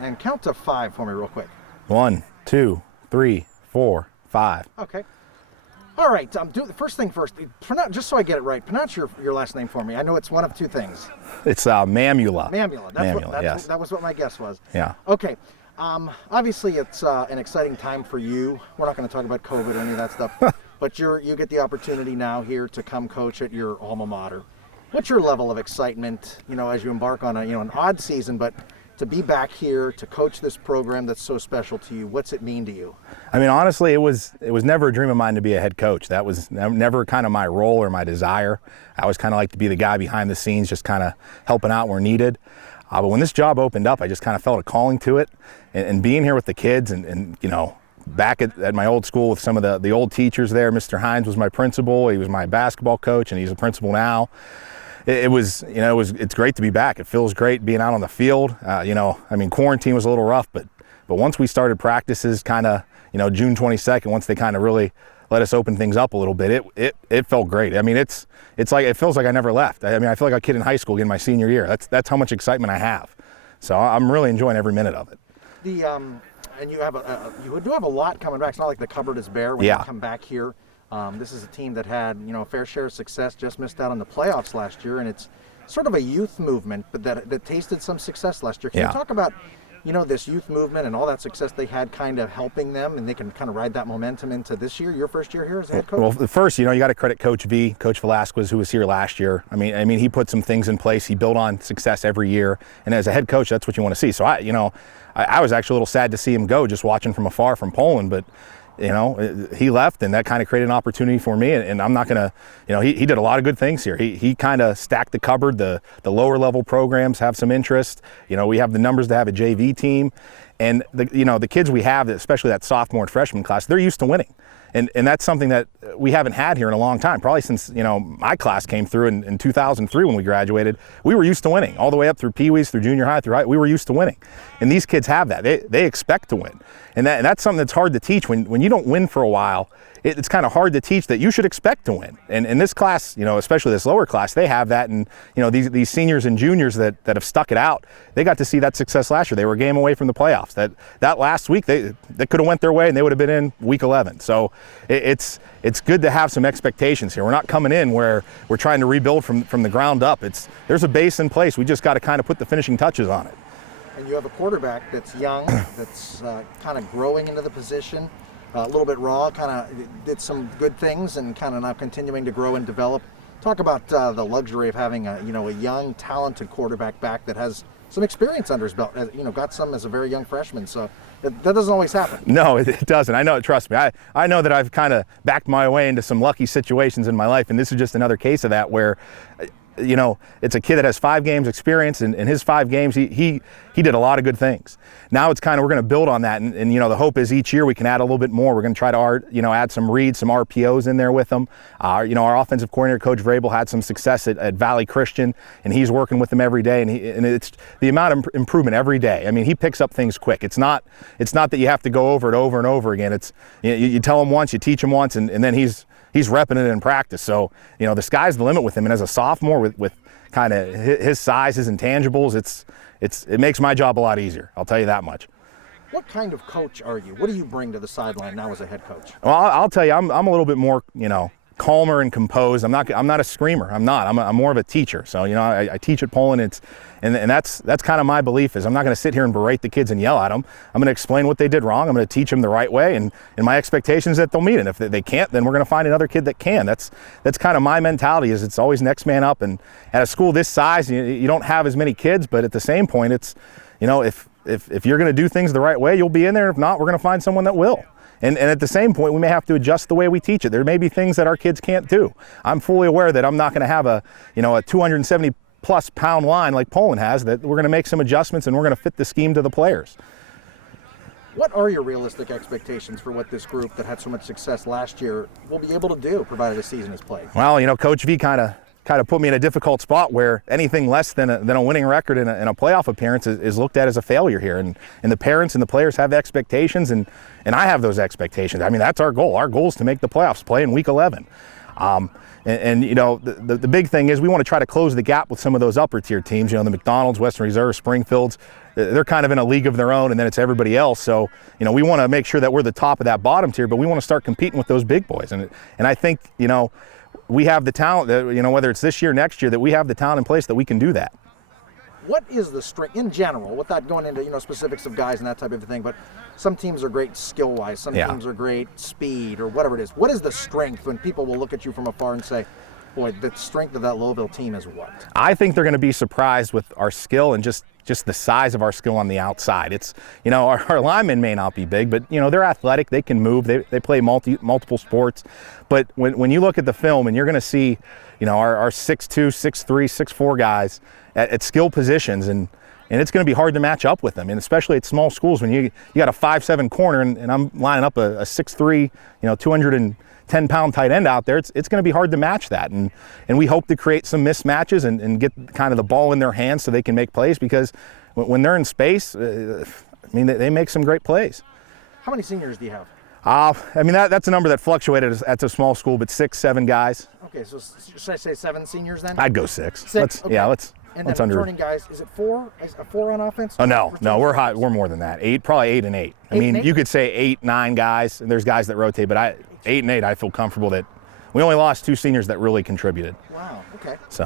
And count to 5 for me real quick. 1, 2, 3, 4, 5. Okay. All right, do the first thing first. Just so I get it right, pronounce your last name for me. I know it's one of two things. It's Mamula. Mamula. Yes. That was what my guess was. Yeah. Okay. Obviously, it's an exciting time for you. We're not going to talk about COVID or any of that stuff, but you get the opportunity now here to come coach at your alma mater. What's your level of excitement, as you embark on an odd season, but to be back here to coach this program that's so special to you? What's it mean to you? I mean, honestly, it was never a dream of mine to be a head coach. That was never kind of my role or my desire. I always kind of like to be the guy behind the scenes, just kind of helping out where needed. But when this job opened up, I just kind of felt a calling to it, and being here with the kids and back at my old school with some of the old teachers there. Mr. Hines was my principal. He was my basketball coach, and he's a principal now. It's great to be back. It feels great being out on the field. Quarantine was a little rough, but once we started practices kind of, June 22nd, once they kind of really let us open things up a little bit, it felt great. I mean, it feels like I never left. I feel like a kid in high school in my senior year. That's how much excitement I have. So I'm really enjoying every minute of it. And you do have a lot coming back. It's not like the cupboard is bare when you come back here. This is a team that had, a fair share of success, just missed out on the playoffs last year, and it's sort of a youth movement, but that tasted some success last year. Can you talk about, this youth movement and all that success they had kind of helping them, and they can kind of ride that momentum into this year, your first year here as a head coach? Well, first, you got to credit Coach Velasquez, who was here last year. I mean, he put some things in place. He built on success every year, and as a head coach, that's what you want to see. So I was actually a little sad to see him go, just watching from afar from Poland, but he left, and that kind of created an opportunity for me, and I'm not going to, he did a lot of good things here. He kind of stacked the cupboard. The lower level programs have some interest. We have the numbers to have a JV team, and the kids we have, especially that sophomore and freshman class, they're used to winning. And that's something that we haven't had here in a long time, probably since, my class came through in 2003 when we graduated. We were used to winning all the way up through Pee-wees, through junior high, through high. We were used to winning. And these kids have that. They expect to win. And that's something that's hard to teach. When you don't win for a while, it's kind of hard to teach that you should expect to win. And in this class, especially this lower class, they have that. And, these seniors and juniors that have stuck it out, they got to see that success last year. They were a game away from the playoffs. That last week, they could have went their way, and they would have been in week 11. So it's good to have some expectations here. We're not coming in where we're trying to rebuild from the ground up. There's a base in place. We just got to kind of put the finishing touches on it. And you have a quarterback that's young, that's kind of growing into the position, a little bit raw, kind of did some good things and kind of now continuing to grow and develop. Talk about the luxury of having a young, talented quarterback back that has some experience under his belt. Got some as a very young freshman, so that doesn't always happen. No, it doesn't. I know it. Trust me. I know that I've kind of backed my way into some lucky situations in my life, and this is just another case of that where, it's a kid that has 5 games experience, and in his 5 games, he did a lot of good things. Now it's kind of, we're going to build on that, and the hope is each year we can add a little bit more. We're going to try to add some reads, some RPOs in there with them. Our offensive coordinator, Coach Vrabel, had some success at Valley Christian, and he's working with them every day, and it's the amount of improvement every day. I mean, he picks up things quick. It's not that you have to go over it over and over again. It's you tell him once, you teach him once, and then he's repping it in practice. So, the sky's the limit with him. And as a sophomore with kind of his size, his intangibles, it makes my job a lot easier. I'll tell you that much. What kind of coach are you? What do you bring to the sideline now as a head coach? Well, I'll tell you, I'm a little bit more, calmer and composed. I'm not a screamer. I'm more of a teacher. So, I teach at Poland. And that's kind of my belief is I'm not going to sit here and berate the kids and yell at them. I'm going to explain what they did wrong. I'm going to teach them the right way, and my expectation is that they'll meet it. And if they can't, then we're going to find another kid that can. That's kind of my mentality is it's always next man up. And at a school this size, you don't have as many kids, but at the same point, it's, if you're going to do things the right way, you'll be in there. If not, we're going to find someone that will. And at the same point, we may have to adjust the way we teach it. There may be things that our kids can't do. I'm fully aware that I'm not going to have a 270 plus pound line like Poland has, that we're going to make some adjustments and we're going to fit the scheme to the players. What are your realistic expectations for what this group that had so much success last year will be able to do, provided a season is played? Well, Coach V kind of put me in a difficult spot where anything less than a winning record in a playoff appearance is looked at as a failure here. And the parents and the players have expectations, and I have those expectations. I mean, that's our goal. Our goal is to make the playoffs, play in week 11. The big thing is we want to try to close the gap with some of those upper tier teams, the McDonald's, Western Reserve, Springfields. they're kind of in a league of their own, and then it's everybody else. So, you know, we want to make sure that we're the top of that bottom tier, but we want to start competing with those big boys. And I think, you know, we have the talent that, you know, whether it's this year, next year, that we have the talent in place that we can do that. What is the strength in general, without going into, you know, specifics of guys and that type of thing, but some teams are great skill-wise, some teams are great speed or whatever it is. What is the strength when people will look at you from afar and say, boy, the strength of that Lowellville team is what? I think they're going to be surprised with our skill and just the size of our skill on the outside. It's, you know, our linemen may not be big, but, you know, they're athletic, they can move, they play multiple sports. But when you look at the film and you're going to see, you know, our 6'2", 6'3", 6'4" guys at skill positions, and it's going to be hard to match up with them, and especially at small schools when you got a 5'7" corner and I'm lining up a 6'3", you know, 210-pound tight end out there. It's going to be hard to match that, and we hope to create some mismatches and get kind of the ball in their hands so they can make plays, because when they're in space, I mean, they make some great plays. How many seniors do you have? I mean, that's a number that fluctuated at a small school, but 6, 7 guys. Okay, so should I say 7 seniors then? I'd go 6. 6? Okay. Yeah, let's. And then returning guys, is it 4? Is a 4 on offense? Oh no, we're high. We're more than that. 8, probably 8 and 8. I mean, you could say 8, 9 guys, and there's guys that rotate, but 8 and 8, I feel comfortable that we only lost 2 seniors that really contributed. Wow. Okay. So.